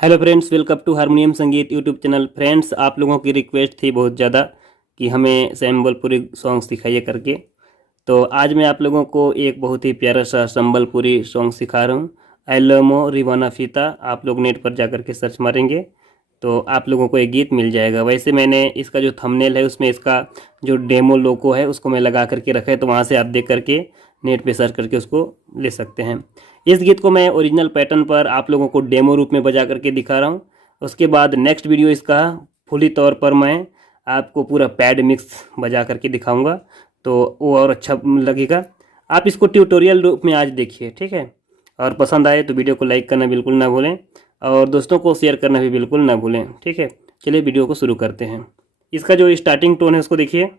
Hello friends, welcome to harmonium Sangeet YouTube channel. Friends, आप लोगों की रिक्वेस्ट थी बहुत ज़्यादा कि हमें संबलपुरी सॉन्ग सिखाइए करके। तो आज मैं आप लोगों को एक बहुत ही प्यारा सा संबलपुरी सॉन्ग सिखा रहा हूँ। एलोमो रिवाना फीता। आप लोग नेट पर जा कर के सर्च मारेंगे तो आप लोगों को एक गीत मिल जाएगा। वैसे मैंने इसका जो थंबनेल है उसमें इसका जो डेमो लोगो है उसको मैं लगा करके रखा है, तो वहाँ से आप देख करके नेट पे सर्च करके उसको ले सकते हैं। इस गीत को मैं ओरिजिनल पैटर्न पर आप लोगों को डेमो रूप में बजा करके दिखा रहा हूँ। उसके बाद नेक्स्ट वीडियो इसका फुली तौर पर मैं आपको पूरा पैड मिक्स बजा करके दिखाऊंगा, तो वो और अच्छा लगेगा। आप इसको ट्यूटोरियल रूप में आज देखिए, ठीक है। और पसंद आए तो वीडियो को लाइक करना बिल्कुल ना भूलें और दोस्तों को शेयर करना भी बिल्कुल ना भूलें, ठीक है। चलिए वीडियो को शुरू करते हैं। इसका जो स्टार्टिंग टोन है उसको देखिए।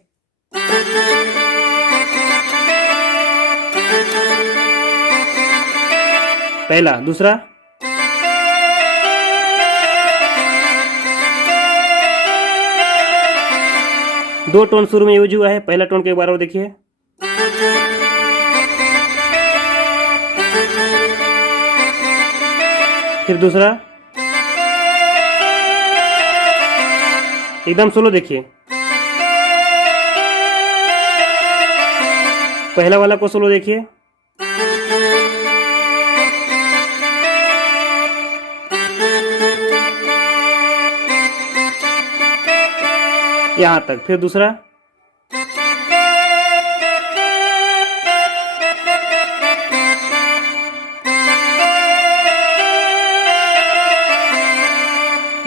पहला, दूसरा, दो टोन शुरू में यूज हुआ है। पहला टोन के एक बार और देखिए। फिर दूसरा, एकदम सोलो देखिए। पहला वाला को सोलो देखिए। यहां तक। फिर दूसरा,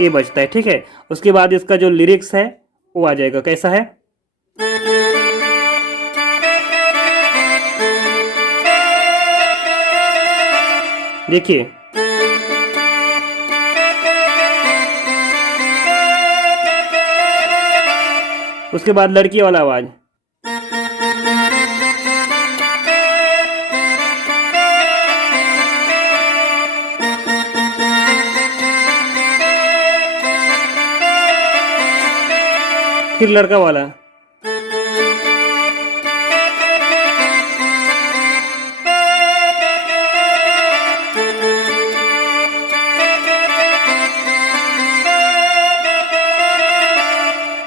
ये बजता है, ठीक है। उसके बाद इसका जो लिरिक्स है वो आ जाएगा। कैसा है? देखिए, उसके बाद लड़की वाला आवाज। फिर लड़का वाला।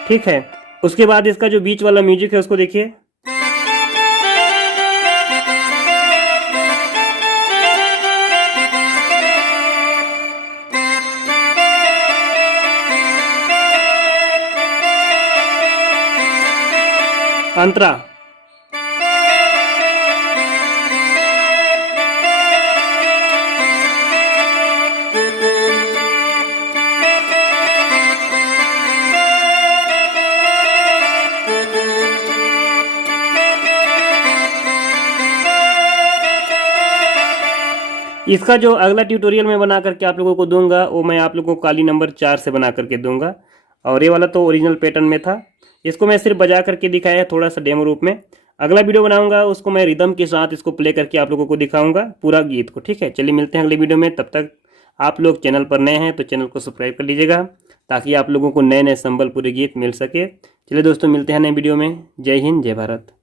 ठीक है। उसके बाद इसका जो बीच वाला म्यूजिक है उसको देखिए। अंतरा। इसका जो अगला ट्यूटोरियल मैं बना करके आप लोगों को दूंगा वो मैं आप लोगों को काली नंबर 4 से बना करके दूंगा। और ये वाला तो ओरिजिनल पैटर्न में था। इसको मैं सिर्फ बजा करके दिखाया थोड़ा सा डेमो रूप में। अगला वीडियो बनाऊंगा उसको मैं रिदम के साथ इसको प्ले करके आप लोगों को दिखाऊंगा पूरा गीत को, ठीक है। चलिए मिलते हैं अगले वीडियो में। तब तक आप लोग चैनल पर नए हैं तो चैनल को सब्सक्राइब कर लीजिएगा ताकि आप लोगों को नए नए संबलपुरी गीत मिल सके। चलिए दोस्तों, मिलते हैं नए वीडियो में। जय हिंद, जय भारत।